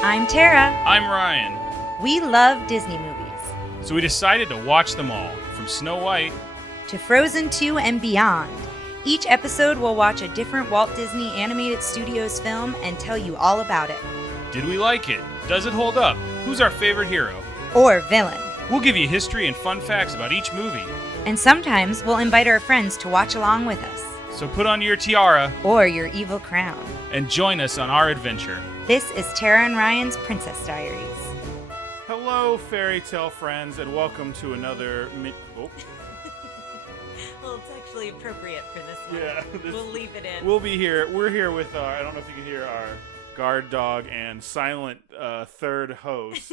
I'm Tara. I'm Ryan. We love Disney movies. So we decided to watch them all, from Snow White to Frozen 2 and beyond. Each episode will watch a different Walt Disney Animated Studios film and tell you all about it. Did we like it? Does it hold up? Who's our favorite hero? Or villain. We'll give you history and fun facts about each movie. And sometimes we'll invite our friends to watch along with us. So put on your tiara or your evil crown and join us on our adventure. This is Tara and Ryan's Princess Diaries. Hello, fairy tale friends, and welcome to another... Well, it's actually appropriate for this one. Yeah. We'll leave it in. We'll be here. We're here with our... I don't know if you can hear our guard dog and silent third host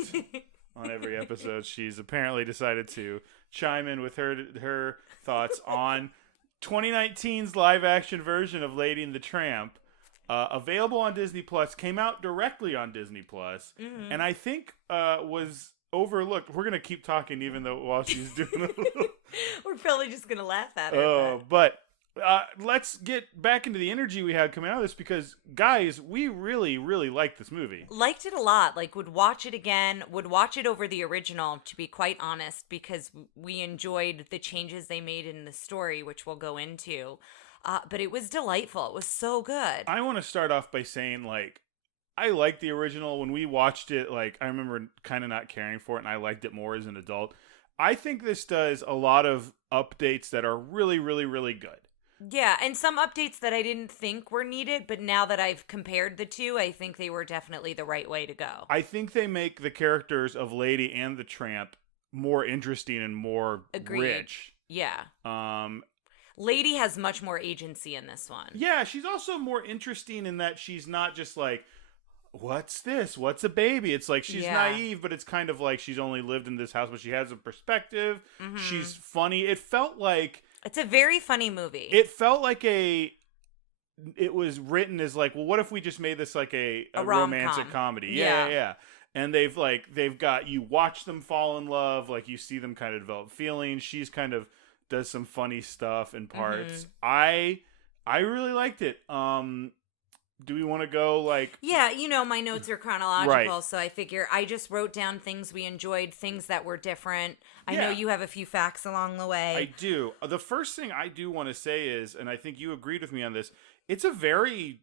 on every episode. She's apparently decided to chime in with her thoughts on 2019's live-action version of Lady and the Tramp. Available on Disney Plus, came out directly on Disney Plus, and I think was overlooked. We're gonna keep talking even though while she's doing it. We're probably just gonna laugh at her. But let's get back into the energy we had coming out of this, because guys, we really, really liked this movie. Liked it a lot. Like, would watch it again. Would watch it over the original, to be quite honest, because we enjoyed the changes they made in the story, which we'll go into. But it was delightful. It was so good. I want to start off by saying, like, I liked the original. When we watched it, like, I remember kind of not caring for it, and I liked it more as an adult. I think this does a lot of updates that are really, really, really good. Yeah, and some updates that I didn't think were needed, but now that I've compared the two, I think they were definitely the right way to go. I think they make the characters of Lady and the Tramp more interesting and more rich. Yeah. Lady has much more agency in this one. Yeah, she's also more interesting in that she's not just like, what's this? What's a baby? It's like she's naive, but it's kind of like she's only lived in this house, but she has a perspective. Mm-hmm. She's funny. It felt like... It's a very funny movie. It felt like it was written as like, well, what if we just made this like a romantic comedy? Yeah. And they've got, you watch them fall in love, like you see them kind of develop feelings. She's kind of does some funny stuff in parts. I really liked it. Do we want to go like... Yeah, my notes are chronological, so I figure I just wrote down things we enjoyed, things that were different. I know you have a few facts along the way. I do. The first thing I do want to say is, and I think you agreed with me on this, it's a very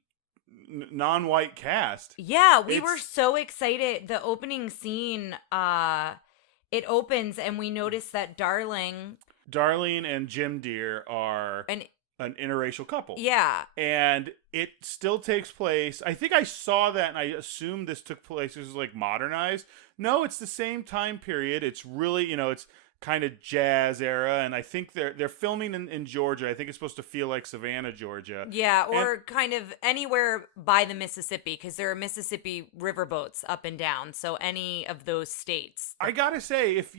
non-white cast. Yeah, we were so excited. The opening scene, it opens and we notice that Darling and Jim Deere are an interracial couple. Yeah. And it still takes place. I think I saw that and I assumed this took place. This was like modernized. No, it's the same time period. It's really, it's kind of jazz era. And I think they're filming in Georgia. I think it's supposed to feel like Savannah, Georgia. Yeah, or kind of anywhere by the Mississippi, because there are Mississippi riverboats up and down. So any of those states. I gotta say, if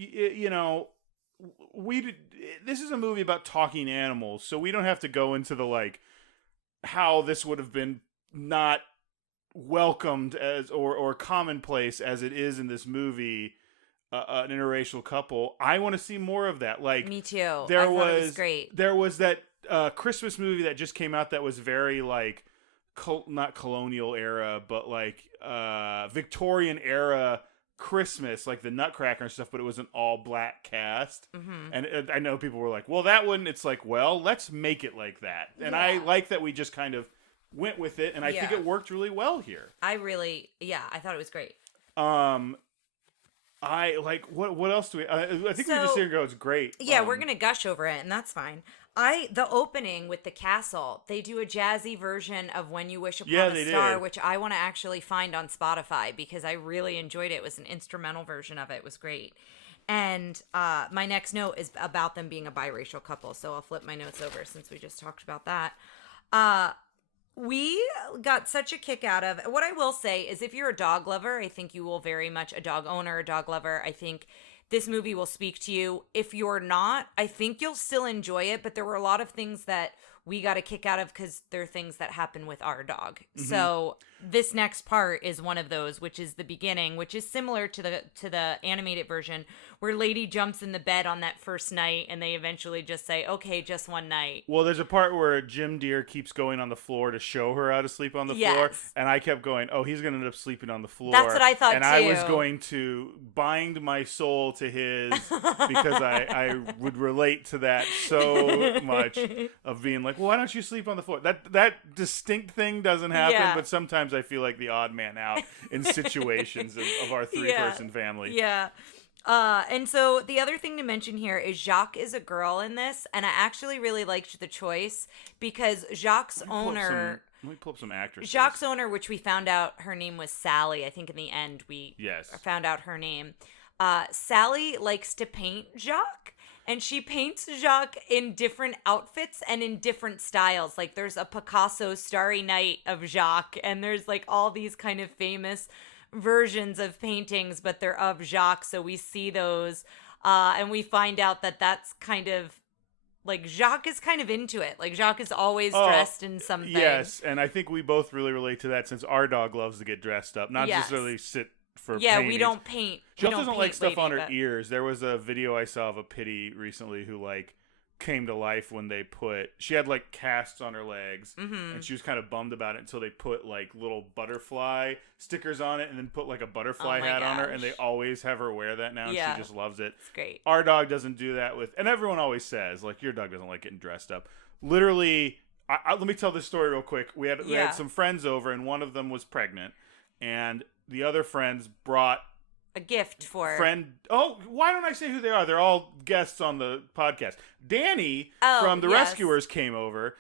this is a movie about talking animals, so we don't have to go into the like how this would have been not welcomed as or commonplace as it is in this movie, an interracial couple. I want to see more of that. Like, me too. It was great. There was that Christmas movie that just came out that was very like not colonial era, but like Victorian era Christmas, like the Nutcracker and stuff, but it was an all-black cast. Mm-hmm. And I know people were like, well, that wouldn't... It's like, well, let's make it like that. And I like that we just kind of went with it, and I think it worked really well here. I thought it was great. I like, what else do we... I think we just here and go, it's great. Yeah, we're going to gush over it, and that's fine. The opening with the castle, they do a jazzy version of When You Wish Upon a Star, which I want to actually find on Spotify because I really enjoyed it. It was an instrumental version of it. It was great. And my next note is about them being a biracial couple, so I'll flip my notes over since we just talked about that. We got such a kick out of... What I will say is if you're a dog lover, I think you will very much... A dog owner, a dog lover, I think... This movie will speak to you. If you're not, I think you'll still enjoy it, but there were a lot of things that we got a kick out of because they're things that happen with our dog. Mm-hmm. So this next part is one of those, which is the beginning, which is similar to the animated version, where Lady jumps in the bed on that first night and they eventually just say, okay, just one night. Well, there's a part where Jim Deere keeps going on the floor to show her how to sleep on the floor, and I kept going, oh, he's going to end up sleeping on the floor. That's what I thought, and too. I was going to bind my soul to his because I would relate to that so much of being like, well, why don't you sleep on the floor? That distinct thing doesn't happen, but sometimes I feel like the odd man out in situations of our three-person family. Yeah. And so the other thing to mention here is Jacques is a girl in this, and I actually really liked the choice because Jacques' owner... Let me pull up some actresses. Jacques' owner, which we found out her name was Sally. I think in the end we found out her name. Sally likes to paint Jacques, and she paints Jacques in different outfits and in different styles. Like there's a Picasso Starry Night of Jacques, and there's like all these kind of famous versions of paintings, but they're of Jacques, so we see those, and we find out that that's kind of like Jacques is kind of into it. Like Jacques is always dressed in something. Yes, and I think we both really relate to that since our dog loves to get dressed up, not necessarily sit for paintings. We don't paint. She also doesn't like stuff on her ears. There was a video I saw of a pitty recently who like came to life when they she had like casts on her legs, and she was kind of bummed about it until they put like little butterfly stickers on it and then put like a butterfly hat on her, and they always have her wear that now, and she just loves it. It's great. Our dog doesn't do that and everyone always says like your dog doesn't like getting dressed up. Literally, let me tell this story real quick. We had some friends over, and one of them was pregnant, and the other friends brought a gift for why don't I say who they are? They're all guests on the podcast. Danny from The Rescuers came over.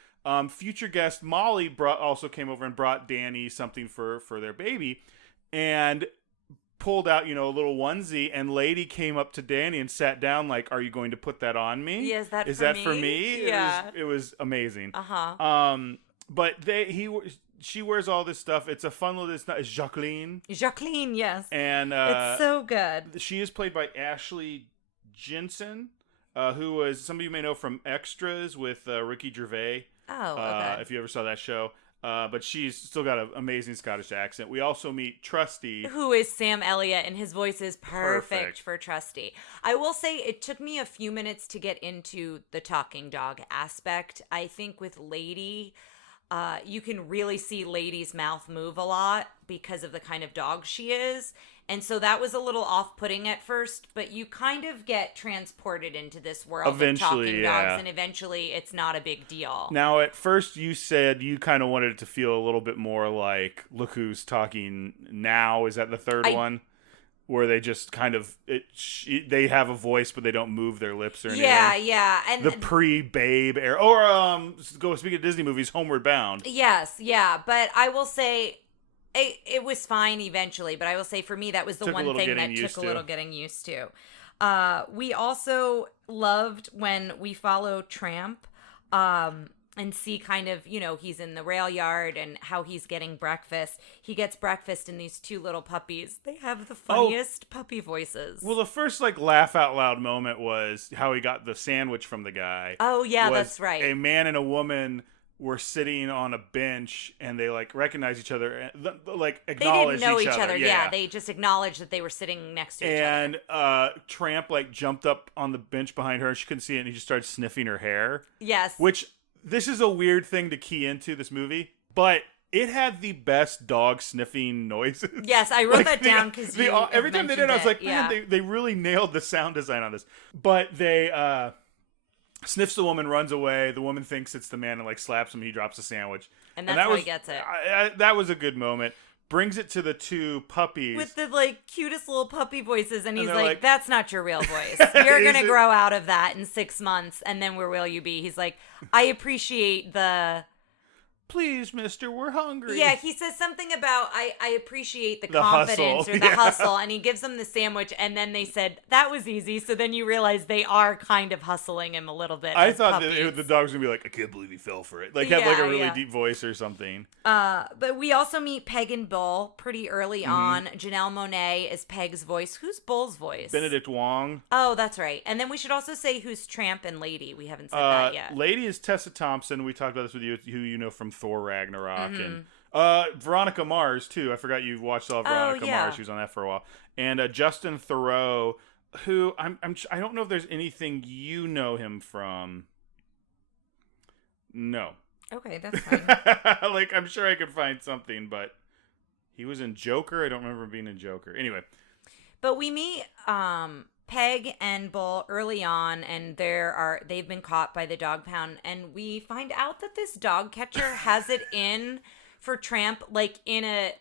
Future guest Molly also came over and brought Danny something for their baby, and pulled out a little onesie. And Lady came up to Danny and sat down like, "Are you going to put that on me? Is that for me?" Yeah, it was amazing. But she wears all this stuff. It's a fun little... It's Jacqueline. Jacqueline, yes. And it's so good. She is played by Ashley Jensen, who was somebody you may know from Extras with Ricky Gervais. Oh, okay. If you ever saw that show. But she's still got an amazing Scottish accent. We also meet Trusty, who is Sam Elliott, and his voice is perfect for Trusty. I will say it took me a few minutes to get into the talking dog aspect. I think with Lady... you can really see Lady's mouth move a lot because of the kind of dog she is. And so that was a little off-putting at first, but you kind of get transported into this world of talking dogs, and eventually it's not a big deal. Now, at first you said you kind of wanted it to feel a little bit more like Look Who's Talking Now. Is that the third one? Where they just kind of they have a voice, but they don't move their lips or anything. Yeah, and the pre-Babe era, or speaking of Disney movies, Homeward Bound. Yes, yeah, but I will say it was fine eventually. But I will say for me that was the one thing that took a little getting used to. We also loved when we follow Tramp. And see kind of, he's in the rail yard and how he's getting breakfast. He gets breakfast in these two little puppies. They have the funniest puppy voices. Well, the first laugh out loud moment was how he got the sandwich from the guy. Oh, yeah, that's right. A man and a woman were sitting on a bench and they recognize each other, acknowledge each other. They didn't know each other. Yeah, they just acknowledged that they were sitting next to each other. And Tramp jumped up on the bench behind her and she couldn't see it, and he just started sniffing her hair. Yes. Which... This is a weird thing to key into, this movie, but it had the best dog sniffing noises. Yes, I wrote that down because every time they did it, I was like, man, they really nailed the sound design on this. But they sniffs the woman, runs away. The woman thinks it's the man and slaps him. He drops the sandwich. And that's how he gets it. That was a good moment. Brings it to the two puppies. With the, cutest little puppy voices. And he's like, that's not your real voice. You're going to grow out of that in 6 months. And then where will you be? He's like, I appreciate the please, mister, we're hungry. Yeah, he says something about, I appreciate the hustle. confidence or the hustle, and he gives them the sandwich, and then they said, that was easy, so then you realize they are kind of hustling him a little bit. I thought that the dog's going to be like, I can't believe he fell for it. Like, have like a really deep voice or something. But we also meet Peg and Bull pretty early on. Janelle Monáe is Peg's voice. Who's Bull's voice? Benedict Wong. Oh, that's right. And then we should also say who's Tramp and Lady. We haven't said that yet. Lady is Tessa Thompson. We talked about this with you, who you know from Thor Ragnarok. And Veronica Mars, too. I forgot you watched all of Veronica Mars. She was on that for a while. And Justin Theroux, who I don't know if there's anything you know him from. No. Okay, that's fine. Like, I'm sure I could find something, but he was in Joker. I don't remember him being in Joker. Anyway. But we meet Peg and Bull early on, and they've been caught by the dog pound, and we find out that this dog catcher has it in for Tramp, like, in a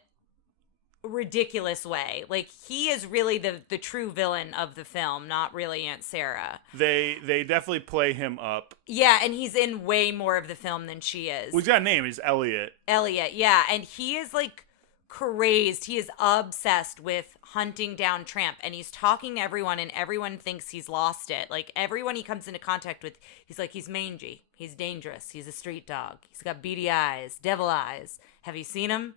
ridiculous way. Like, he is really the true villain of the film, not really Aunt Sarah. They definitely play him up. Yeah, and he's in way more of the film than she is. Well, he's got a name. He's Elliot. Elliot, yeah, and he is like crazed. He is obsessed with hunting down Tramp, and he's talking to everyone, and everyone thinks he's lost it. Like, everyone he comes into contact with, he's like, he's mangy, he's dangerous, he's a street dog, he's got beady eyes, devil eyes. Have you seen him?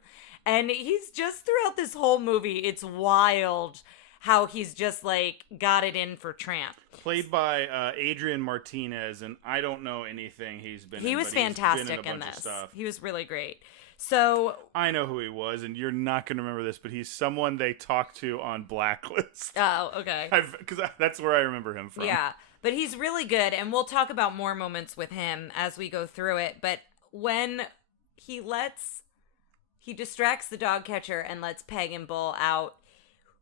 And he's just, throughout this whole movie, it's wild how he's just, like, got it in for Tramp. Played by Adrian Martinez, and I don't know anything he's been in. He was fantastic in this. He was really great. So I know who he was, and you're not going to remember this, but he's someone they talked to on Blacklist. Oh, okay. Because that's where I remember him from. Yeah, but he's really good, and we'll talk about more moments with him as we go through it. But when he distracts the dog catcher and lets Peg and Bull out,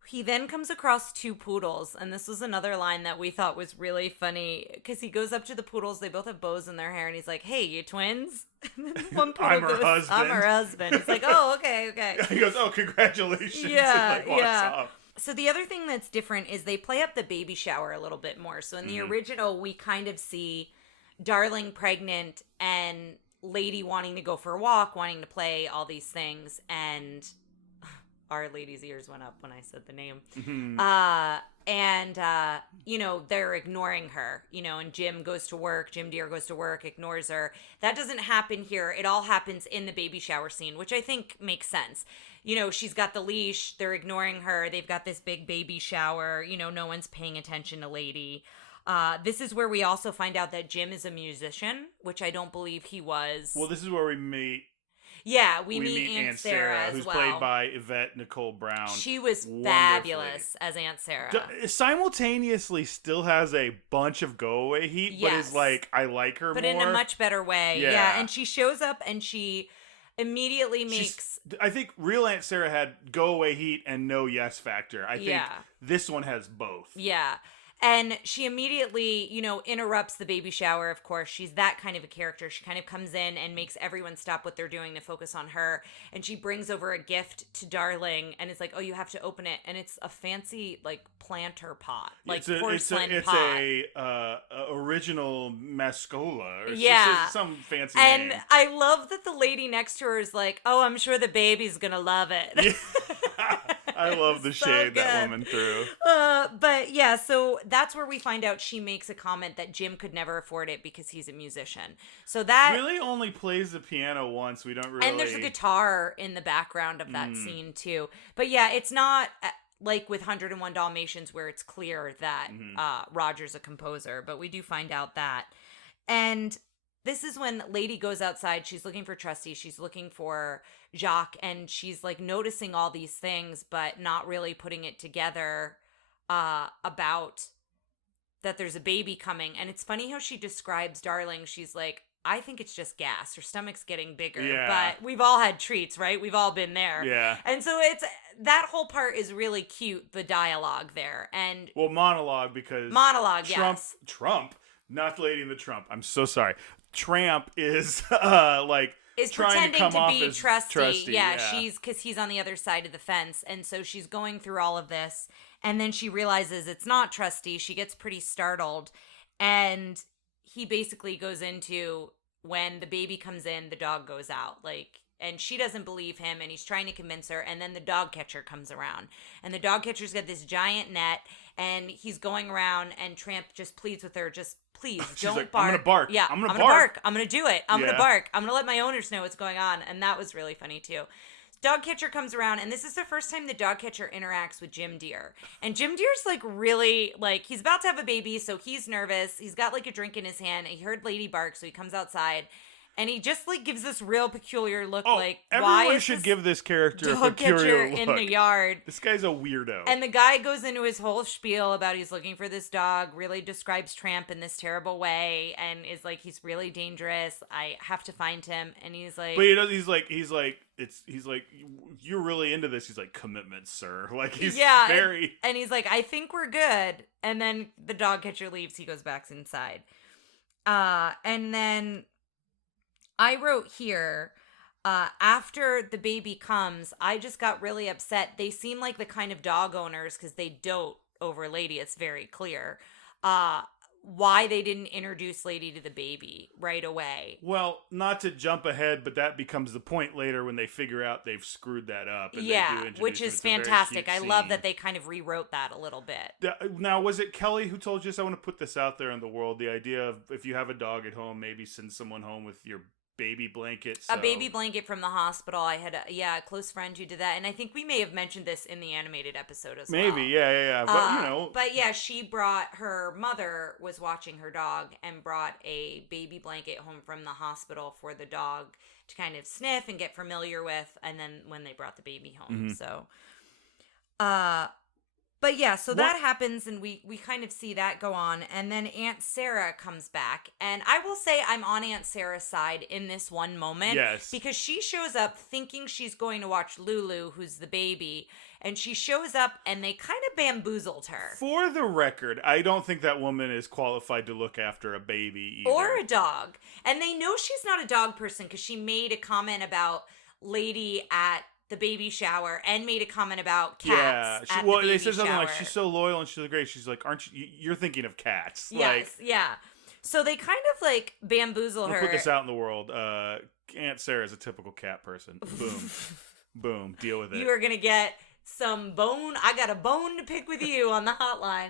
he then comes across two poodles, and this was another line that we thought was really funny, because he goes up to the poodles, they both have bows in their hair, and he's like, hey, you twins? And then one poodle goes, I'm her husband. He's like, oh, okay. He goes, oh, congratulations. Yeah, and walks off. So the other thing that's different is they play up the baby shower a little bit more. So in the original, we kind of see Darling pregnant and Lady wanting to go for a walk, wanting to play, all these things, and our lady's ears went up when I said the name. You know, they're ignoring her, you know, and Jim Deere goes to work, ignores her. That doesn't happen here. It all happens in the baby shower scene, which I think makes sense. You know, she's got the leash, they're ignoring her, they've got this big baby shower, you know, no one's paying attention to Lady. This is where we also find out that Jim is a musician, which I don't believe he was. Well, this is where we meet. Yeah, we meet Aunt Sarah as who's well. played by Yvette Nicole Brown. She was fabulous as Aunt Sarah. Simultaneously still has a bunch of go-away heat, but is like, I like her but more. But in a much better way. Yeah, and she shows up and she immediately makes... I think real Aunt Sarah had go-away heat and no yes factor. I think this one has both. Yeah. And she immediately, you know, interrupts the baby shower, of course. She's that kind of a character. She kind of comes in and makes everyone stop what they're doing to focus on her. And she brings over a gift to Darling and is like, oh, you have to open it. And it's a fancy, like, planter pot. Like, porcelain pot. It's a original Mascola. Or some fancy name. And I love that the lady next to her is like, oh, I'm sure the baby's going to love it. I love the shade that woman threw. But yeah, so that's where we find out she makes a comment that Jim could never afford it because he's a musician. So that really only plays the piano once. We don't really. And there's a guitar in the background of that scene too. But yeah, it's not like with 101 Dalmatians where it's clear that Roger's a composer, but we do find out that. And this is when Lady goes outside. She's looking for Trusty. She's looking for Jacques. And she's like noticing all these things, but not really putting it together about that there's a baby coming. And it's funny how she describes Darling. She's like, I think it's just gas. Her stomach's getting bigger. Yeah. But we've all had treats, right? We've all been there. Yeah. And so it's that whole part is really cute, the dialogue there. And monologue because Trump, not Lady in the Trump. I'm so sorry. Tramp is is trying pretending to, come be off trusty. Yeah, she's because he's on the other side of the fence, and so she's going through all of this, and then she realizes it's not Trusty. She gets pretty startled, and he basically goes into when the baby comes in, the dog goes out. Like, and she doesn't believe him, and he's trying to convince her, and then the dog catcher comes around. And the dog catcher's got this giant net, and he's going around, and Tramp just pleads with her, just please, don't like, bark. I'm gonna bark. Yeah, I'm gonna bark. I'm gonna do it. I'm gonna bark. I'm gonna let my owners know what's going on. And that was really funny, too. Dog catcher comes around, and this is the first time the dog catcher interacts with Jim Deere. And Jim Deere's, like, really, like, he's about to have a baby, so he's nervous. He's got, like, a drink in his hand. He heard Lady bark, so he comes outside. And he just, like, gives this real peculiar look, like, why everyone should give this character a dog catcher peculiar look. in the yard? This guy's a weirdo. And the guy goes into his whole spiel about he's looking for this dog, really describes Tramp in this terrible way, and is like, he's really dangerous. I have to find him. And he's like... But he does, he's like, you're really into this. He's like, commitment, sir. Like, he's very... And he's like, I think we're good. And then the dog catcher leaves. He goes back inside. And then... I wrote here, after the baby comes, I just got really upset. They seem like the kind of dog owners, because they dote over Lady, it's very clear, why they didn't introduce Lady to the baby right away. Well, not to jump ahead, but that becomes the point later when they figure out they've screwed that up. And yeah, they do which is fantastic. I love that they kind of rewrote that a little bit. Now, was it Kelly who told you this? I want to put this out there in the world. The idea of, if you have a dog at home, maybe send someone home with your baby blanket. A baby blanket from the hospital. I had a close friend who did that, and I think we may have mentioned this in the animated episode as well. Maybe, yeah. But But yeah, she brought, her mother was watching her dog and brought a baby blanket home from the hospital for the dog to kind of sniff and get familiar with, and then when they brought the baby home. So but yeah, so that happens, and we kind of see that go on, and then Aunt Sarah comes back, and I will say I'm on Aunt Sarah's side in this one moment. Yes. Because she shows up thinking she's going to watch Lulu, who's the baby, and she shows up, and they kind of bamboozled her. For the record, I don't think that woman is qualified to look after a baby either. Or a dog. And they know she's not a dog person, because she made a comment about Lady at the baby shower and made a comment about cats. Yeah, they said something like, she's so loyal and she's great. She's like, aren't you? You're thinking of cats. Yes, yeah. So they kind of like bamboozle her. Put this out in the world. Aunt Sarah is a typical cat person. Boom, boom. Deal with it. You are gonna get some bone. I got a bone to pick with you on the hotline.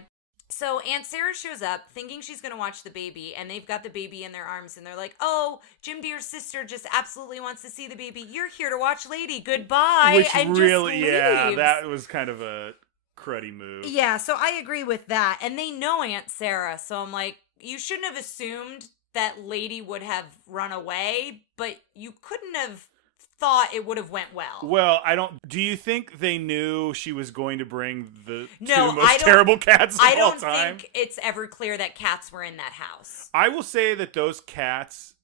So Aunt Sarah shows up thinking she's going to watch the baby, and they've got the baby in their arms, and they're like, oh, Jim Deere's sister just absolutely wants to see the baby. You're here to watch Lady. Goodbye. Which and really, just leaves. that was kind of a cruddy move. Yeah, so I agree with that. And they know Aunt Sarah, so I'm like, you shouldn't have assumed that Lady would have run away, but you couldn't have thought it would have went well. Well, do you think they knew she was going to bring the two most terrible cats of all time? I don't think it's ever clear that cats were in that house. I will say that those cats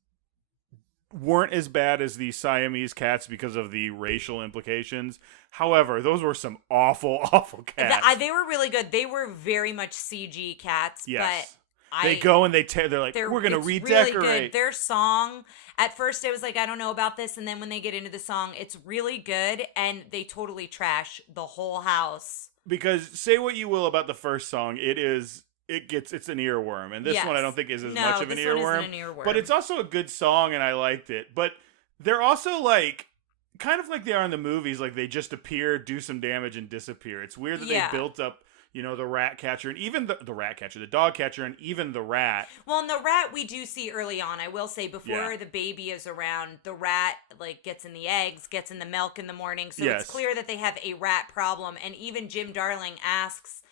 weren't as bad as the Siamese cats because of the racial implications. However, those were some awful, awful cats. They were really good. They were very much CG cats, yes. But they go and they're like, we're going to redecorate. Really good. Their song, at first it was like, I don't know about this. And then when they get into the song, it's really good. And they totally trash the whole house. Because say what you will about the first song, it's an earworm. And this one I don't think is as much of an earworm. One isn't an earworm. But it's also a good song and I liked it. But they're also like, kind of like they are in the movies, like they just appear, do some damage and disappear. It's weird that they built up, the rat catcher and even the rat catcher, the dog catcher, and even the rat. Well, and the rat we do see early on. I will say before the baby is around, the rat like gets in the eggs, gets in the milk in the morning. So it's clear that they have a rat problem. And even Jim Darling asks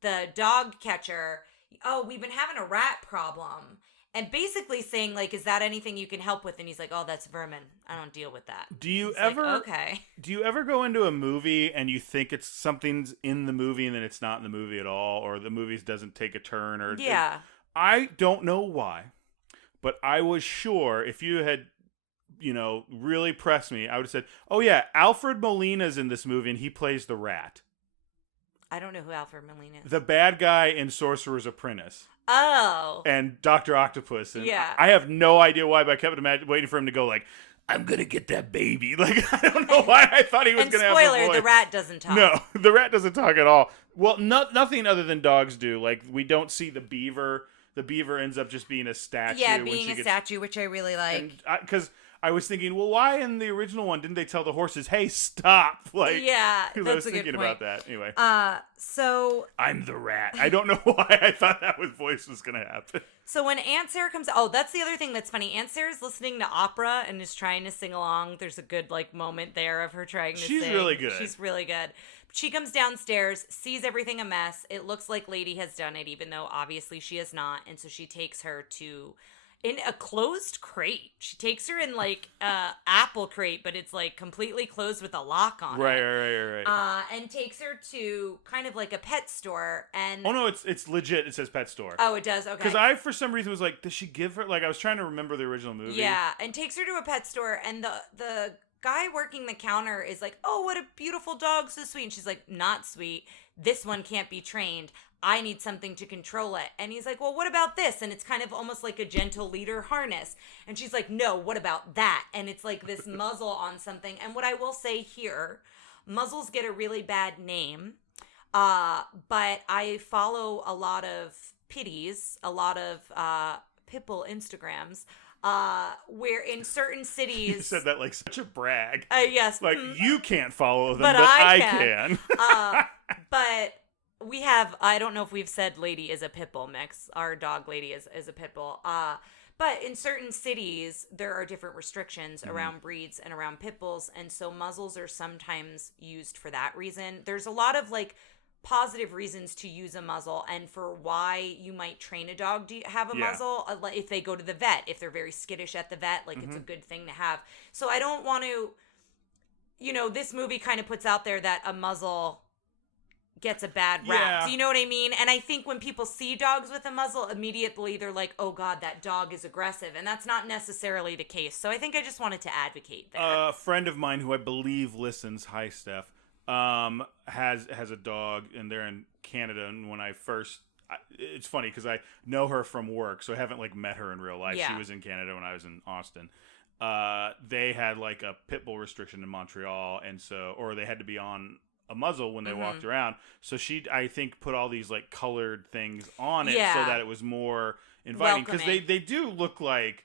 the dog catcher, oh, we've been having a rat problem. And basically saying, like, is that anything you can help with? And he's like, oh, that's vermin. I don't deal with that. Do you ever go into a movie and you think it's something's in the movie and then it's not in the movie at all, or the movie doesn't take a turn? I don't know why, but I was sure if you had, really pressed me, I would have said, oh yeah, Alfred Molina's in this movie and he plays the rat. I don't know who Alfred Molina is. The bad guy in Sorcerer's Apprentice. Oh. And Dr. Octopus. And yeah. I have no idea why, but I kept waiting for him to go like, I'm going to get that baby. Like, I don't know why I thought he was going to have a voice. Spoiler, the rat doesn't talk. No, the rat doesn't talk at all. Well, nothing other than dogs do. Like, we don't see the beaver the beaver ends up just being a statue. Yeah, being a statue, which I really like. Because I was thinking, well, why in the original one didn't they tell the horses, "Hey, stop"? Like, yeah, because I was thinking about that. Anyway, so I'm the rat. I don't know why I thought that voice was gonna happen. So when Aunt Sarah comes, oh, that's the other thing that's funny. Aunt Sarah's listening to opera and is trying to sing along. There's a good moment there of her trying to sing. She's really good. She's really good. She comes downstairs, sees everything a mess. It looks like Lady has done it, even though obviously she has not. And so she takes her to in a closed crate. She takes her in apple crate, but it's completely closed with a lock on it. Right. And takes her to kind of like a pet store. And oh no, it's legit. It says pet store. Oh, it does. Okay. Because I for some reason was like, does she give her? Like I was trying to remember the original movie. Yeah, and takes her to a pet store, and the guy working the counter is like, "Oh, what a beautiful dog, so sweet." And she's like, "Not sweet. This one can't be trained. I need something to control it." And he's like, "Well, what about this?" And it's kind of almost like a gentle leader harness. And she's like, "No, what about that?" And it's like this muzzle on something. And what I will say here, muzzles get a really bad name. But I follow a lot of pitties, a lot of Pitbull Instagrams, where in certain cities... You said that like such a brag. Yes. Like, you can't follow them, but I can. But we have, I don't know if we've said Lady is a Pitbull mix. Our dog Lady is a Pitbull. But in certain cities, there are different restrictions around breeds and around Pitbulls. And so muzzles are sometimes used for that reason. There's a lot of positive reasons to use a muzzle and for why you might train a dog to have a muzzle. If they go to the vet, if they're very skittish at the vet, it's a good thing to have. So I don't want to, this movie kind of puts out there that a muzzle gets a bad rap. Yeah. Do you know what I mean? And I think when people see dogs with a muzzle, immediately they're like, oh God, that dog is aggressive. And that's not necessarily the case. So I think I just wanted to advocate there. A friend of mine who I believe listens, hi Steph, has a dog, and they're in Canada. And when it's funny because I know her from work, so I haven't met her in real life. Yeah. She was in Canada when I was in Austin. They had a pit bull restriction in Montreal, and or they had to be on a muzzle when they walked around. So she, I think, put all these colored things on it so that it was more inviting, because they do look like,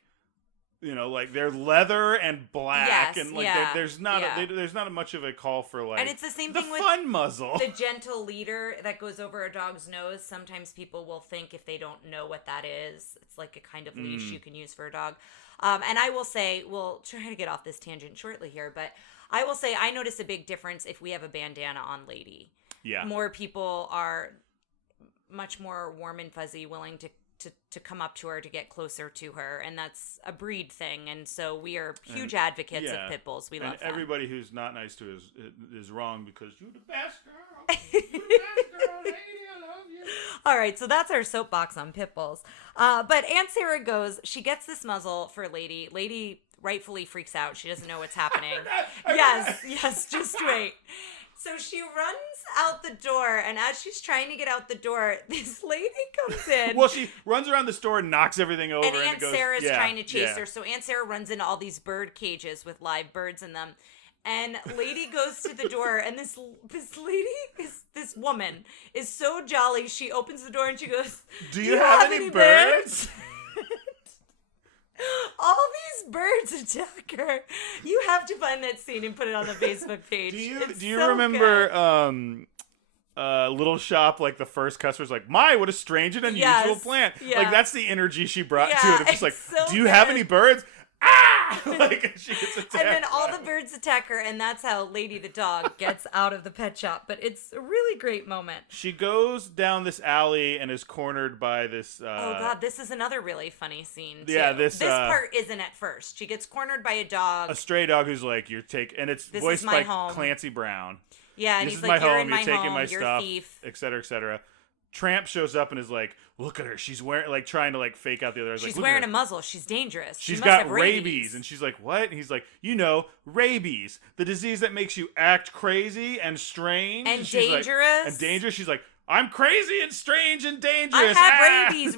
they're leather and black, and there's not there's not much of a call for and it's the same the thing with fun muzzle, the gentle leader that goes over a dog's nose. Sometimes people will think, if they don't know what that is, it's like a kind of leash you can use for a dog. And I will say, we'll try to get off this tangent shortly here, but I will say I notice a big difference if we have a bandana on Lady. Yeah, more people are much more warm and fuzzy, willing to come up to her, to get closer to her, and that's a breed thing. And so we are huge advocates of pit bulls. We love them. Everybody who's not nice to us is wrong, because you're the best girl. You're the best girl, Lady. I love you. All right, so that's our soapbox on pit bulls. But Aunt Sarah she gets this muzzle for Lady. Lady rightfully freaks out. She doesn't know what's happening. Yes, just wait. So she runs out the door, and as she's trying to get out the door, this lady comes in. Well, she runs around the store and knocks everything over. And Aunt Sarah's trying to chase her. So Aunt Sarah runs into all these bird cages with live birds in them. And Lady goes to the door, and this woman is so jolly. She opens the door and she goes, Do you have any birds? All these birds attack her. You have to find that scene and put it on the Facebook page. Do you remember Little Shop, the first customer's like, my, what a strange and unusual plant. Yeah. That's the energy she brought to it. It's just so do you have any birds? Ah! She gets attacked. And then all the birds attack her, and that's how Lady the dog gets out of the pet shop. But it's a really great moment. She goes down this alley and is cornered by this... oh, God, this is another really funny scene, too. Yeah, this part isn't at first. She gets cornered by a dog. A stray dog who's like, and it's voiced by Clancy Brown. Yeah, and he's like, you're in my taking home, my you're stuff, a thief. et cetera, et cetera. Tramp shows up and is like, look at her. She's wearing, trying to, fake out the other. She's wearing a muzzle. She's dangerous. She's got rabies. And she's like, what? And he's like, rabies. The disease that makes you act crazy and strange. And dangerous. And dangerous. She's like, I'm crazy and strange and dangerous. I have rabies.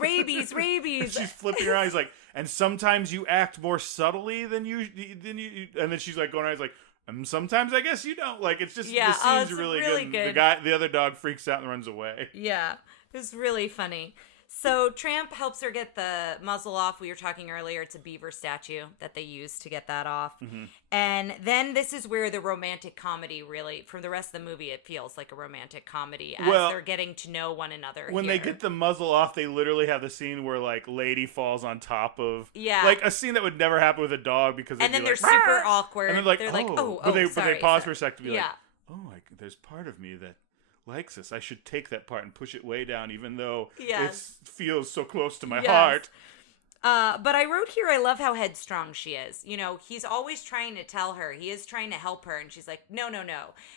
And she's flipping her eyes. He's like, and sometimes you act more subtly than you. And then she's like going around. He's like, sometimes I guess you don't. It's just, the scene's really good. The other dog freaks out and runs away. Yeah, it was really funny. So Tramp helps her get the muzzle off. We were talking earlier, it's a beaver statue that they use to get that off. Mm-hmm. And then this is where the romantic comedy really, for the rest of the movie, it feels like a romantic comedy as they're getting to know one another. When they get the muzzle off, they literally have the scene where like lady falls on top of like a scene that would never happen with a dog because and then they're super awkward. And they're like, but they pause for a sec to be like, there's part of me that likes this. I should take that part and push it way down, even though it feels so close to my heart. But I wrote here, I love how headstrong she is. You know, he's always trying to tell her. He is trying to help her. And she's like, no.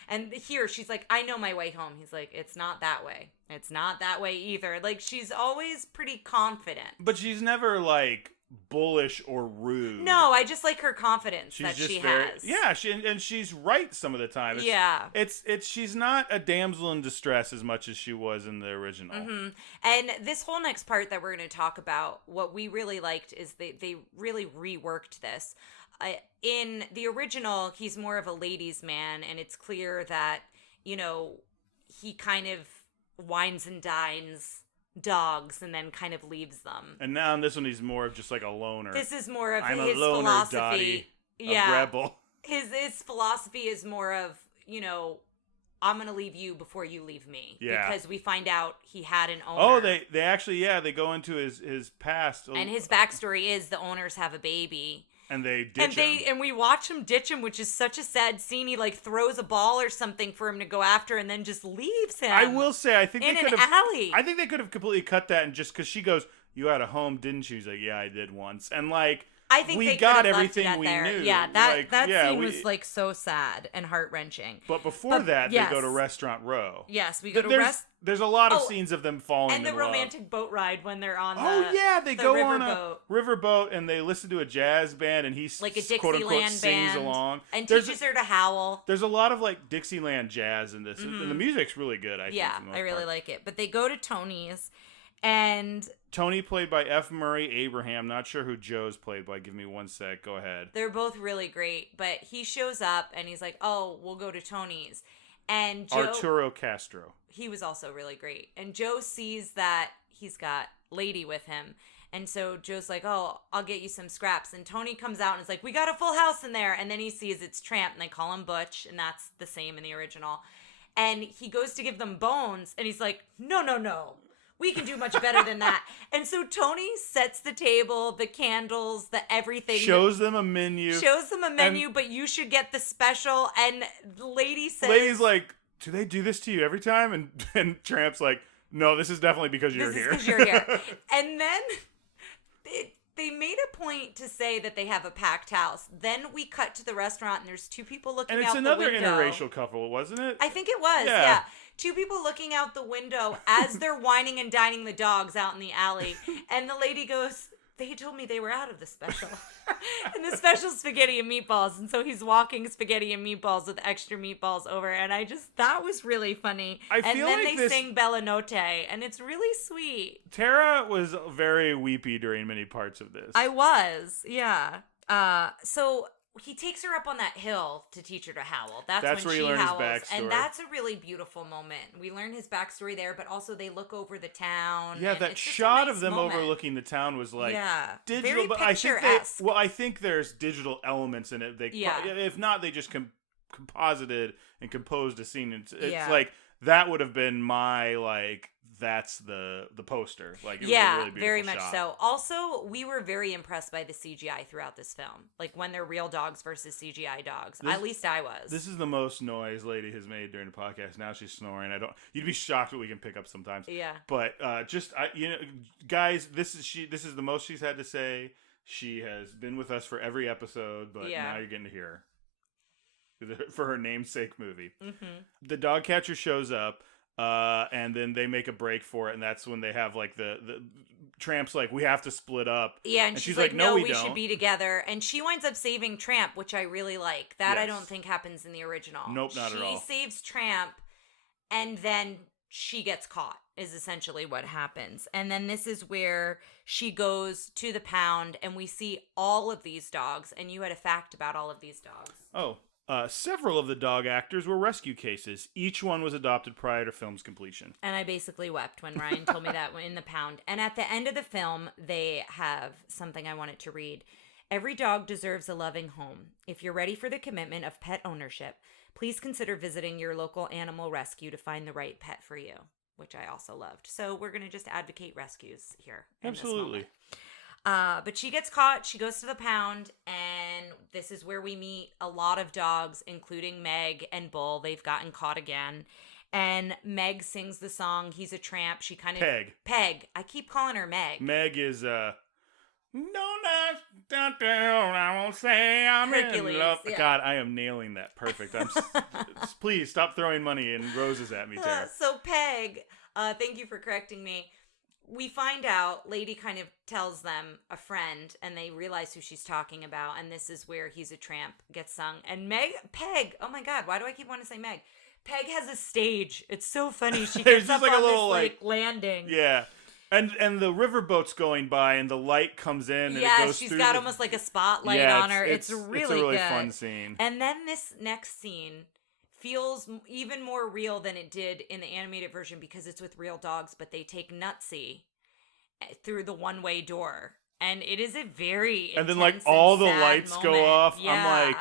And here, she's like, I know my way home. He's like, it's not that way. It's not that way either. Like, she's always pretty confident. But she's never, like, bullish or rude. No, I just like her confidence she has. Yeah, she's right some of the time. She's not a damsel in distress as much as she was in the original. Mm-hmm. And this whole next part that we're going to talk about, what we really liked is they really reworked this. In the original, he's more of a ladies' man, and it's clear that, you know, he kind of wines and dines dogs and then kind of leaves them. And now in this one, he's more of just like a loner. This is more of I'm his a loner, philosophy. Dottie, a rebel. His philosophy is more of, you know, I'm going to leave you before you leave me. Yeah. Because we find out he had an owner. Oh, they actually, they go into his past. And his backstory is the owners have a baby. And they ditch him. And we watch him ditch him, which is such a sad scene. He, like, throws a ball or something for him to go after and then just leaves him. I will say, I think they could have... alley. I think they could have completely cut that and just... Because she goes, you had a home, didn't you? He's like, yeah, I did once. And, like... I think we got everything we there. knew. Yeah, that scene was like so sad and heart-wrenching. But before that, they go to Restaurant Row. Yes, we go to There's a lot of scenes of them falling in love. And the romantic boat ride when they're on they go on a riverboat and they listen to a jazz band and he's like a quote-unquote sings along. And teaches her to howl. There's a lot of like Dixieland jazz in this. Mm-hmm. And the music's really good, I think. Yeah, I really like it. But they go to Tony's. And Tony played by F. Murray Abraham. Not sure who Joe's played by. Give me one sec. Go ahead. They're both really great. But he shows up and he's like, oh, we'll go to Tony's. And Joe... Arturo Castro. He was also really great. And Joe sees that he's got Lady with him. And so Joe's like, oh, I'll get you some scraps. And Tony comes out and is like, we got a full house in there. And then he sees it's Tramp and they call him Butch. And that's the same in the original. And he goes to give them bones. And he's like, no. We can do much better than that. And so Tony sets the table, the candles, the everything. Shows them a menu, but you should get the special. And the lady says... Lady's like, do they do this to you every time? And Tramp's like, no, this is definitely because you're here. Because you're here. And then they made a point to say that they have a packed house. Then we cut to the restaurant and there's two people looking out the window. And it's another interracial couple, wasn't it? I think it was, yeah. Two people looking out the window as they're whining and dining the dogs out in the alley. And the lady goes, they told me they were out of the special. And the special spaghetti and meatballs. And so he's walking spaghetti and meatballs with extra meatballs over. And that was really funny. And then they sing Bella Notte. And it's really sweet. Tara was very weepy during many parts of this. I was, yeah. So... he takes her up on that hill to teach her to howl. That's when she howls. His backstory. And that's a really beautiful moment. We learn his backstory there, but also they look over the town. Yeah, that shot of them overlooking the town was like digital. Very but picturesque. I think there's digital elements in it. If not, they just composited and composed a scene. It's like that would have been my like. That's the poster. Like, it was a really beautiful very much shot. so. Also, we were very impressed by the CGI throughout this film. Like, when they're real dogs versus CGI dogs. At least I was. This is the most noise Lady has made during the podcast. Now she's snoring. You'd be shocked what we can pick up sometimes. Yeah. But guys, this is the most she's had to say. She has been with us for every episode, but now you're getting to hear her for her namesake movie. Mm-hmm. The dog catcher shows up. And then they make a break for it, and that's when they have like the Tramp's like, we have to split up. Yeah, and she's like, no, we should be together. And she winds up saving Tramp, which I really like. That I don't think happens in the original. Nope, not at all. She saves Tramp, and then she gets caught, is essentially what happens. And then this is where she goes to the pound, and we see all of these dogs. And you had a fact about all of these dogs. Oh. Several of the dog actors were rescue cases. Each one was adopted prior to film's completion. And I basically wept when Ryan told me that in the pound. And at the end of the film, they have something I wanted to read. Every dog deserves a loving home. If you're ready for the commitment of pet ownership, please consider visiting your local animal rescue to find the right pet for you, which I also loved. So we're going to just advocate rescues here. Absolutely. But she gets caught. She goes to the pound, and this is where we meet a lot of dogs, including Meg and Bull. They've gotten caught again. And Meg sings the song, He's a Tramp. She kind of... Peg. I keep calling her Meg. Meg is, I won't say I'm Hercules, in love. yeah. God, I am nailing that. Perfect. Please stop throwing money and roses at me, Tara. So Peg, thank you for correcting me. We find out, Lady kind of tells them a friend, and they realize who she's talking about, and this is where He's a Tramp gets sung. And Peg, oh my God, why do I keep wanting to say Meg? Peg has a stage. It's so funny. She gets up on a little, this landing. Yeah. And the riverboat's going by, and the light comes in, and it goes she's through got almost like a spotlight on her. It's a really good. Fun scene. And then this next scene feels even more real than it did in the animated version because it's with real dogs, but they take Nutsy through the one-way door. And it is a very intense and then like all the lights moment. go off. Yeah. I'm like,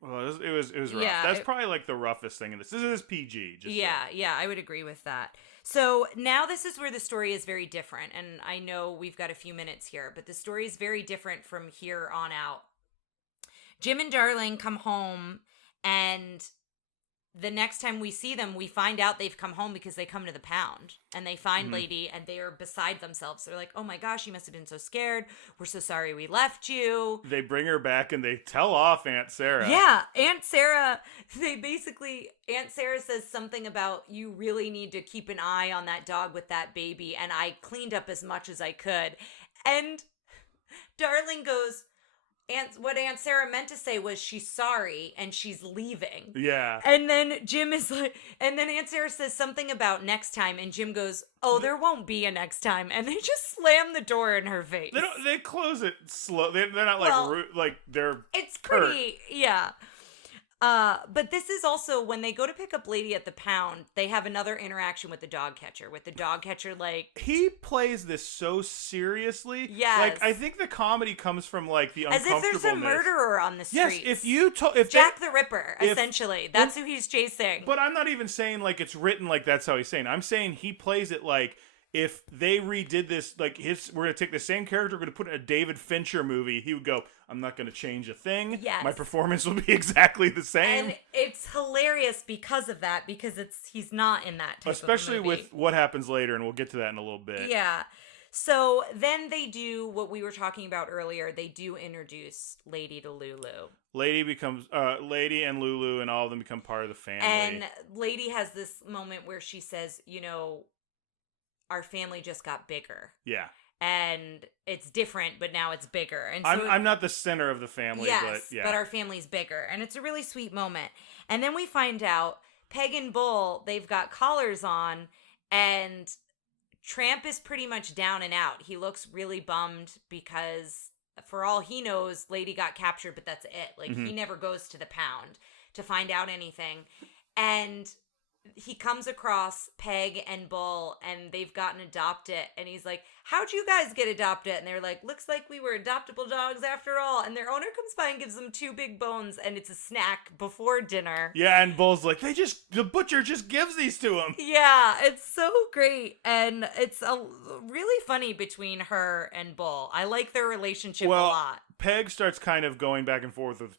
well, it was rough. Yeah, That's probably like the roughest thing in this. This is PG. Yeah, I would agree with that. So now this is where the story is very different. And I know we've got a few minutes here, but the story is very different from here on out. Jim and Darling come home, and the next time we see them, we find out they've come home because they come to the pound and they find Lady, and they are beside themselves. They're like, oh my gosh, you must have been so scared. We're so sorry we left you. They bring her back and they tell off Aunt Sarah. Yeah, Aunt Sarah, Aunt Sarah says something about you really need to keep an eye on that dog with that baby. And I cleaned up as much as I could. And Darling goes, what Aunt Sarah meant to say was she's sorry and she's leaving. Yeah. And then Jim is like, and then Aunt Sarah says something about next time, and Jim goes, oh, there won't be a next time. And they just slam the door in her face. They close it slow. They're not like, they're It's pretty, yeah. But this is also when they go to pick up Lady at the pound, they have another interaction with the dog catcher. He plays this so seriously. Yes. Like, I think the comedy comes from like the uncomfortableness. As if there's a murderer on the streets. Yes, if Jack the Ripper, essentially. That's who he's chasing. But I'm not even saying like it's written like that's how he's saying. I'm saying he plays it like if they redid this, like we're going to take the same character, we're going to put it in a David Fincher movie, he would go, I'm not going to change a thing. Yes. My performance will be exactly the same. And it's hilarious because of that, because he's not in that type Especially of movie. with what happens later, and we'll get to that in a little bit. Yeah. So then they do what we were talking about earlier. They do introduce Lady to Lulu. Lady and Lulu and all of them become part of the family. And Lady has this moment where she says, our family just got bigger. Yeah. And it's different, but now it's bigger. And so I'm not the center of the family, but yeah. But our family's bigger. And it's a really sweet moment. And then we find out Peg and Bull, they've got collars on, and Tramp is pretty much down and out. He looks really bummed because for all he knows, Lady got captured, but that's it. Like, he never goes to the pound to find out anything. And he comes across Peg and Bull, and they've gotten adopted, and he's like, how'd you guys get adopted? And they're like, looks like we were adoptable dogs after all. And their owner comes by and gives them 2 big bones, and it's a snack before dinner. Yeah, and Bull's like, the butcher just gives these to him. Yeah, it's so great, and it's really funny between her and Bull. I like their relationship a lot. Peg starts kind of going back and forth with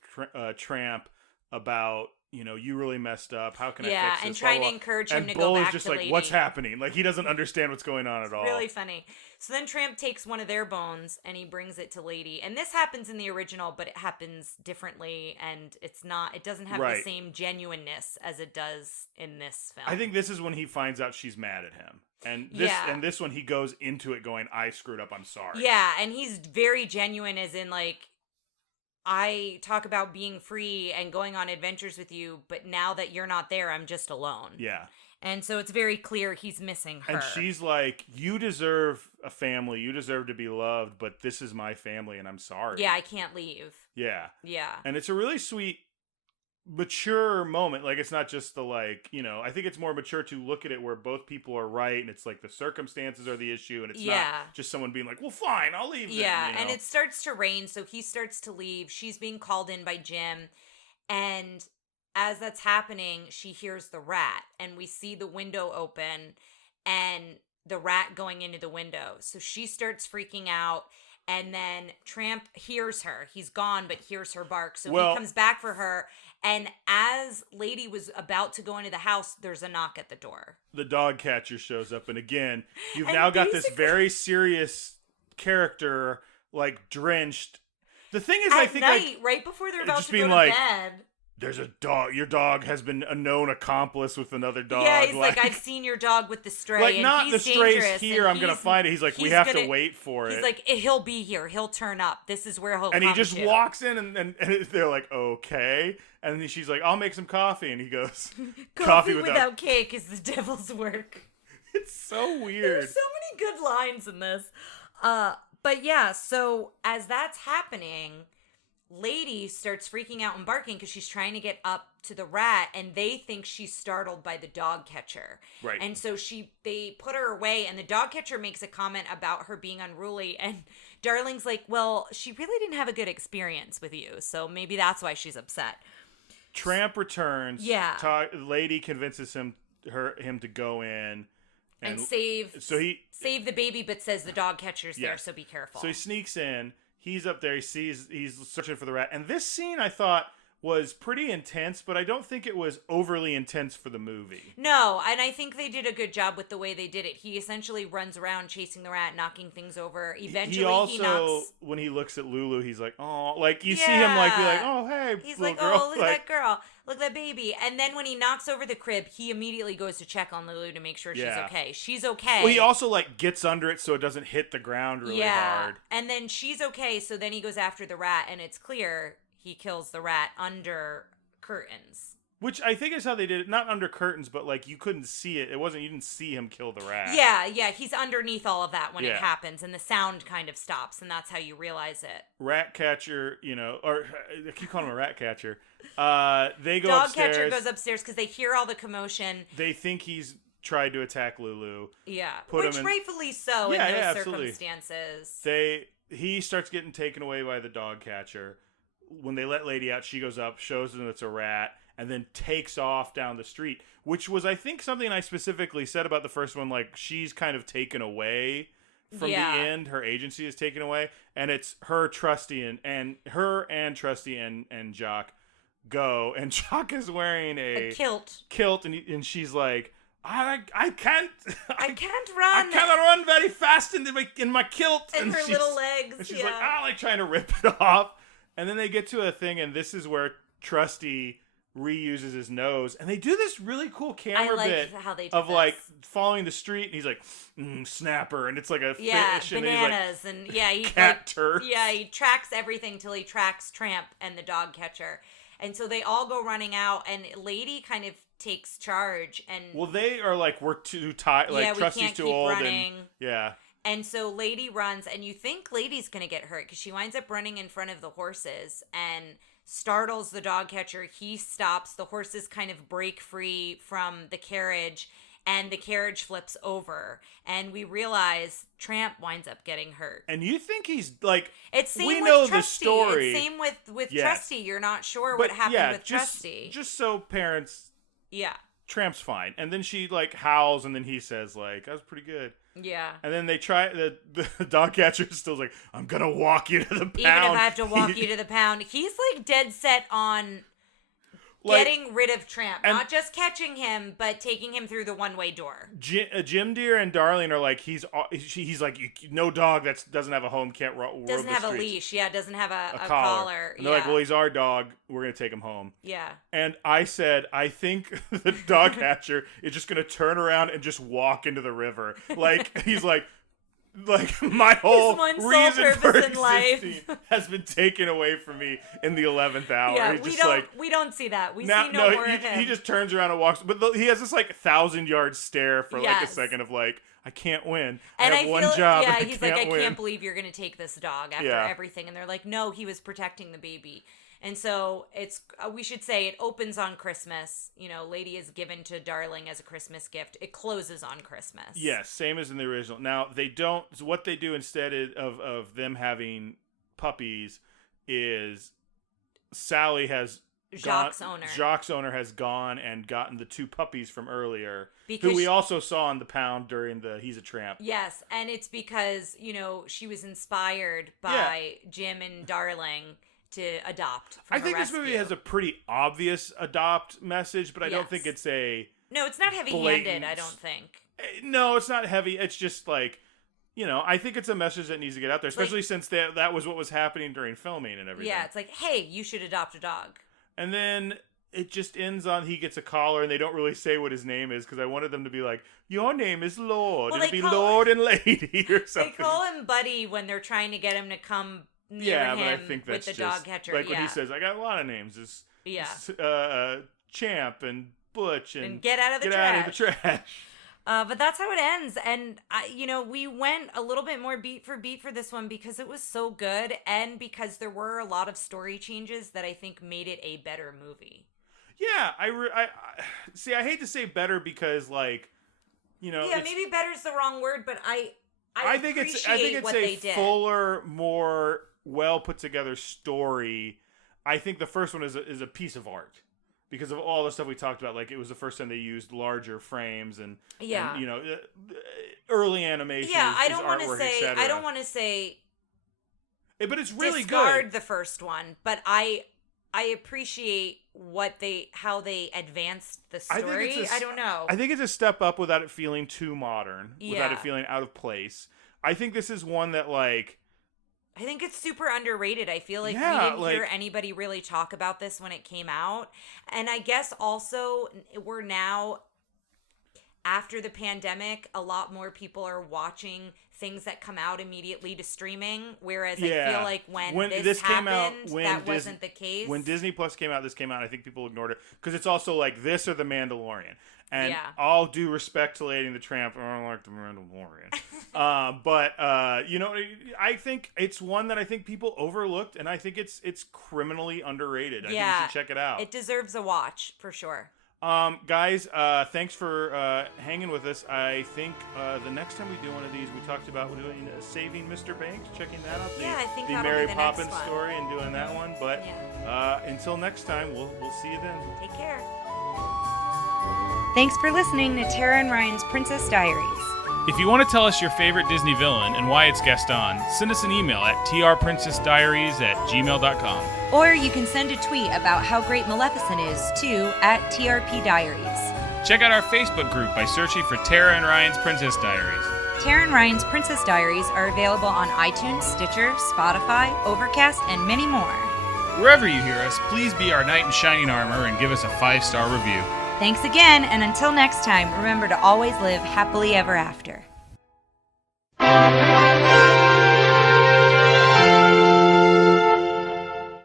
Tramp about, you really messed up. How can I fix this? Yeah, and trying to encourage him to go back to Lady. And Bull is just like, what's happening? Like, he doesn't understand what's going on at all. Really funny. So then Tramp takes one of their bones, and he brings it to Lady. And this happens in the original, but it happens differently, and it doesn't have the same genuineness as it does in this film. I think this is when he finds out she's mad at him. And this one, he goes into it going, I screwed up, I'm sorry. Yeah, and he's very genuine, as in, like, I talk about being free and going on adventures with you, but now that you're not there, I'm just alone. Yeah. And so it's very clear he's missing her. And she's like, you deserve a family. You deserve to be loved, but this is my family, and I'm sorry. Yeah, I can't leave. Yeah. Yeah. And it's a really sweet mature moment. Like, it's not just the, like, you know, I think it's more mature to look at it where both people are right, and it's like the circumstances are the issue, and it's not just someone being like, well, fine, I'll leave then, you know? And it starts to rain, so he starts to leave. She's being called in by Jim, and as that's happening, she hears the rat, and we see the window open, and the rat going into the window. So she starts freaking out, and then Tramp hears her. He's gone, but hears her bark, so he comes back for her. And as Lady was about to go into the house, there's a knock at the door. The dog catcher shows up, and again, you've now got this very serious character, like, drenched. The thing is, I think, night, like, right before they're about to go to bed. There's a dog. Your dog has been a known accomplice with another dog. Yeah, he's like, I've seen your dog with the stray. Like, and not he's the stray's here. I'm going to find it. He's like, we have to wait for it. He's like, he'll be here. He'll turn up. This is where he'll come. And he just walks in, and they're like, okay. And then she's like, I'll make some coffee. And he goes, coffee without cake is the devil's work. It's so weird. There's so many good lines in this. But yeah, so as that's happening, Lady starts freaking out and barking because she's trying to get up to the rat, and they think she's startled by the dog catcher. Right. And so they put her away, and the dog catcher makes a comment about her being unruly, and Darling's like, well, she really didn't have a good experience with you, so maybe that's why she's upset. Tramp returns. Yeah. Lady convinces him to go in and save the baby, but says the dog catcher's there, so be careful. So he sneaks in. He's up there. He's searching for the rat. And this scene, I thought, was pretty intense, but I don't think it was overly intense for the movie. No, and I think they did a good job with the way they did it. He essentially runs around chasing the rat, knocking things over. Eventually, he knocks... when he looks at Lulu, he's like, oh, like, you see him, like, be like, oh, hey, he's little like, girl. Oh, look at that girl. Look at that baby. And then when he knocks over the crib, he immediately goes to check on Lulu to make sure she's okay. She's okay. Well, he also, like, gets under it so it doesn't hit the ground really hard. And then she's okay, so then he goes after the rat, and it's clear he kills the rat under curtains. Which I think is how they did it. Not under curtains, but, like, you couldn't see it. You didn't see him kill the rat. Yeah, he's underneath all of that when it happens, and the sound kind of stops, and that's how you realize it. Rat catcher, you know, or I keep calling him a rat catcher. They go Dog upstairs. catcher goes upstairs because they hear all the commotion. They think he's tried to attack Lulu. Yeah, which rightfully so in those circumstances. He starts getting taken away by the dog catcher. When they let Lady out, she goes up, shows them it's a rat, and then takes off down the street, which was, I think, something I specifically said about the first one. Like, she's kind of taken away from the end. Her agency is taken away, and it's her, Trusty, and Trusty and Jock go, and Jock is wearing a kilt, and she's like, I can't run. I cannot run very fast in my kilt, and her little legs. And she's like trying to rip it off, and then they get to a thing, and this is where Trusty reuses his nose, and they do this really cool camera bit how they of this. Like following the street, and he's like snapper, and it's like a fish, bananas, and he cat turds. Yeah, he tracks everything till he tracks Tramp and the dog catcher, and so they all go running out, and Lady kind of takes charge, and they are like, we're too tired, like Trusty's too old, running. And so Lady runs, and you think Lady's gonna get hurt because she winds up running in front of the horses and startles the dog catcher. He stops. The horses kind of break free from the carriage, and the carriage flips over. And we realize Tramp winds up getting hurt. And you think he's like, it's same we with know Trusty. The story. It's same with Trusty. You're not sure what happened with Trusty. Just so parents. Yeah. Tramp's fine. And then she like howls, and then he says like, that was pretty good. Yeah. And then they try, the dog catcher is still like, I'm going to walk you to the pound. Even if I have to walk you to the pound. He's like dead set on getting rid of Tramp. Not just catching him, but taking him through the one-way door. Jim Deere and Darling are like, he's like, no dog that doesn't have a home can't roam the Doesn't have streets. a leash. Yeah, doesn't have a collar. And they're like, well, he's our dog. We're going to take him home. Yeah. And I said, I think the dog catcher is just going to turn around and just walk into the river. Like, he's like my whole reason for existing has been taken away from me in the 11th hour. Yeah, we don't see that. We see no more of him. He just turns around and walks, but he has this like 1,000-yard stare for like a second of like, I can't win. And I have one job. Yeah, and he's I like, can't win. I can't believe you're going to take this dog after everything. And they're like, no, he was protecting the baby. And so it's we should say it opens on Christmas. You know, Lady is given to Darling as a Christmas gift. It closes on Christmas. Yes, same as in the original. Now, they don't... So what they do instead of them having puppies is Sally has... Jacques' owner has gone and gotten the 2 puppies from earlier, because who we also saw in the pound during the He's a Tramp. Yes, and it's because, you know, she was inspired by Jim and Darling to adopt from I think this movie has a pretty obvious adopt message, but I don't think it's a... No, it's not heavy-handed, I don't think. No, it's not heavy. It's just like, you know, I think it's a message that needs to get out there, especially since that was what was happening during filming and everything. Yeah, it's like, hey, you should adopt a dog. And then it just ends on he gets a collar, and they don't really say what his name is, because I wanted them to be like, your name is Lord. It'll be Lord and Lady or something. They call him Buddy when they're trying to get him to come near him, but I think that's with the dog catcher. Like when he says, I got a lot of names. It's Champ and Butch and get out of the trash. But that's how it ends. And, you know, we went a little bit more beat for beat for this one because it was so good and because there were a lot of story changes that I think made it a better movie. Yeah, I hate to say better because, like, you know... Yeah, maybe better is the wrong word, but I think it's a fuller, more well-put-together story. I think the first one is a piece of art. Because of all the stuff we talked about, like it was the first time they used larger frames and you know, early animation. Yeah, I don't want to say. But it's really discard good. The first one, but I appreciate how they advanced the story. I don't know. I think it's a step up without it feeling too modern, without it feeling out of place. I think this is one that I think it's super underrated. I feel like we didn't hear anybody really talk about this when it came out. And I guess also we're now, after the pandemic, a lot more people are watching things that come out immediately to streaming. Whereas I feel like when this happened, that wasn't the case. When Disney Plus came out, I think people ignored it. Because it's also like this or The Mandalorian. And all due respect to Lady and the Tramp, I don't like The Mandalorian. But you know, I think it's one that I think people overlooked, and I think it's criminally underrated. I think you should check it out. It deserves a watch, for sure. Guys, thanks for hanging with us. I think the next time we do one of these, we talked about doing Saving Mr. Banks, checking that out. I think the Mary Poppins story and doing that one. But until next time, we'll see you then. Take care. Thanks for listening to Tara and Ryan's Princess Diaries. If you want to tell us your favorite Disney villain and why it's guest on, send us an email at trprincessdiaries@gmail.com. Or you can send a tweet about how great Maleficent is to @TRPDiaries. Check out our Facebook group by searching for Tara and Ryan's Princess Diaries. Tara and Ryan's Princess Diaries are available on iTunes, Stitcher, Spotify, Overcast, and many more. Wherever you hear us, please be our knight in shining armor and give us a 5-star review. Thanks again, and until next time, remember to always live happily ever after.